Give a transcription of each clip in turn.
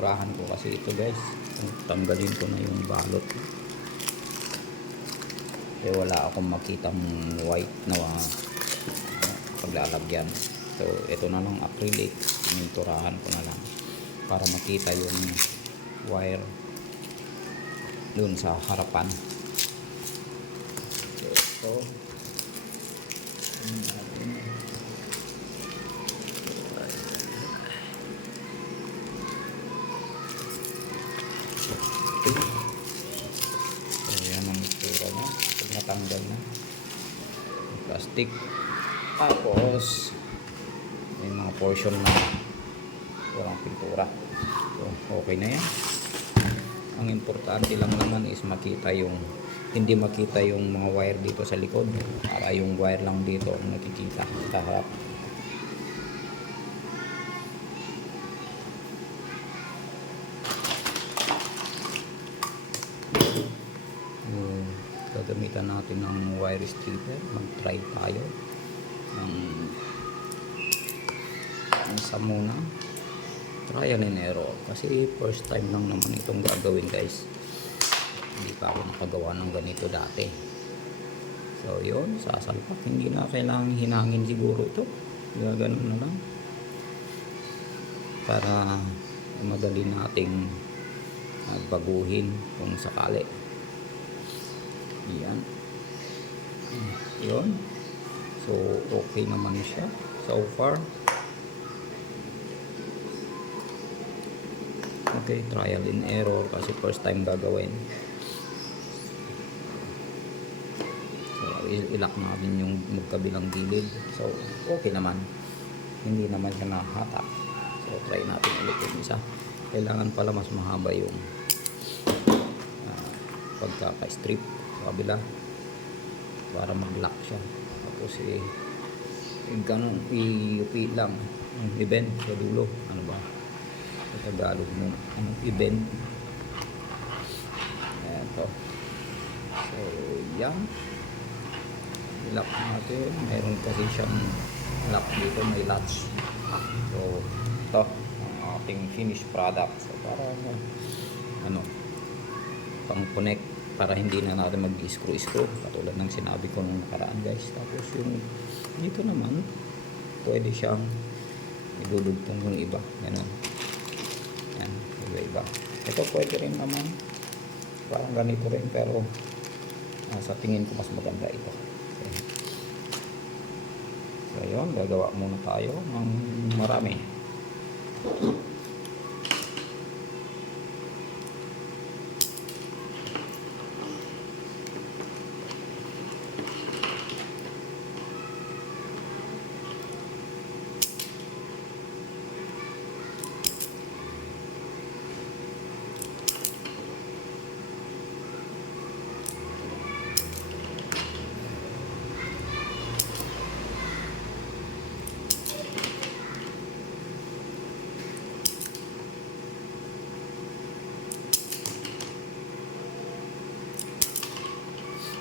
pininturahan ko kasi ito guys, tanggalin ko na yung balot eh wala akong makitang white na paglalagyan. So ito na lang acrylic, pininturahan ko na lang para makita yung wire dun sa harapan. So ito so yan ang itsura niya pag natanggal na yung plastic. Tapos may mga portion na walang pintura, so okay na yan. Ang importante lang naman is makita yung hindi makita yung mga wire dito sa likod, para yung wire lang dito ang nakikita sa harap. Gagamitan natin ng wire stripper. Mag-try tayo ng isa muna, trial and error, kasi first time lang naman itong gagawin guys. Hindi pa ako nakagawa ng ganito dati. So yun, sasalpak. Hindi na kailangan hinangin siguro ito, gaganon na lang para madali nating baguhin kung sakali. Yan. Yun. So okay naman siya so far. Okay, trial and error kasi first time gagawin. So ilak natin yung magkabilang gilid. So okay naman, hindi naman siya nahatak. So try natin ulit yung isa. Kailangan pala mas mahaba yung pagkaka-strip sa kabila para mag-lock siya. Tapos ganun i-upi lang, i-bend sa dulo. Ano ba sa Tagalog mo? Anong i-bend? Ayan to. So yan, i-lock natin. Mayroon kasi siyang lock dito, may latch. So ito ang ating finished product. So para ano, pang connect, para hindi na natin mag-screw katulad ng sinabi ko nung nakaraan guys. Tapos yung dito naman pwede siyang idudugtong yung iba, ganun. Yan, iba. Ito pwede rin naman parang ganito rin, pero sa tingin ko mas maganda ito. So yun, gagawa muna tayo ng marami.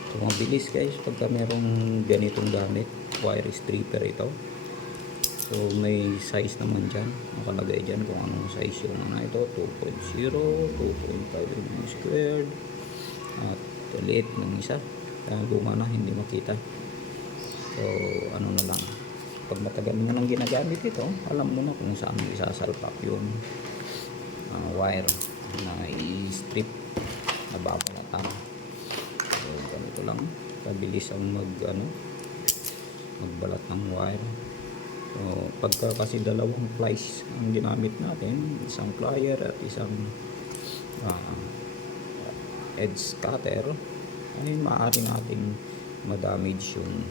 So mabilis guys pagka merong ganitong gamit, wire stripper ito. So may size naman dyan, nakalagay dyan kung anong size yung ito, 2.0, 2.5 squared, at liit ng isa, luma na, hindi makita. So ano na lang, pag matagal mo nang ginagamit ito, alam mo na kung saan isasalpak yung wire na i-strip na babalatan. So ganito lang kabilis ang magbalat ng wire. So pagka kasi dalawang plies ang ginamit natin, isang plier at isang edge cutter, ay maaari nating ma-damage yung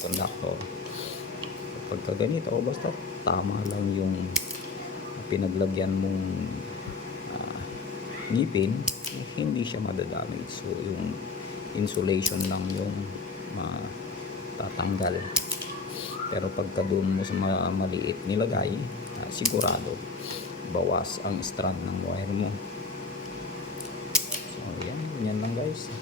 conductor. So pagka ganito, basta tama lang yung pinaglagyan mong ngipin, hindi siya madadamage. So yung insulation lang yung matatanggal. Pero pagka doon mo sa maliit nilagay, sigurado bawas ang strand ng wire mo. So yan lang guys.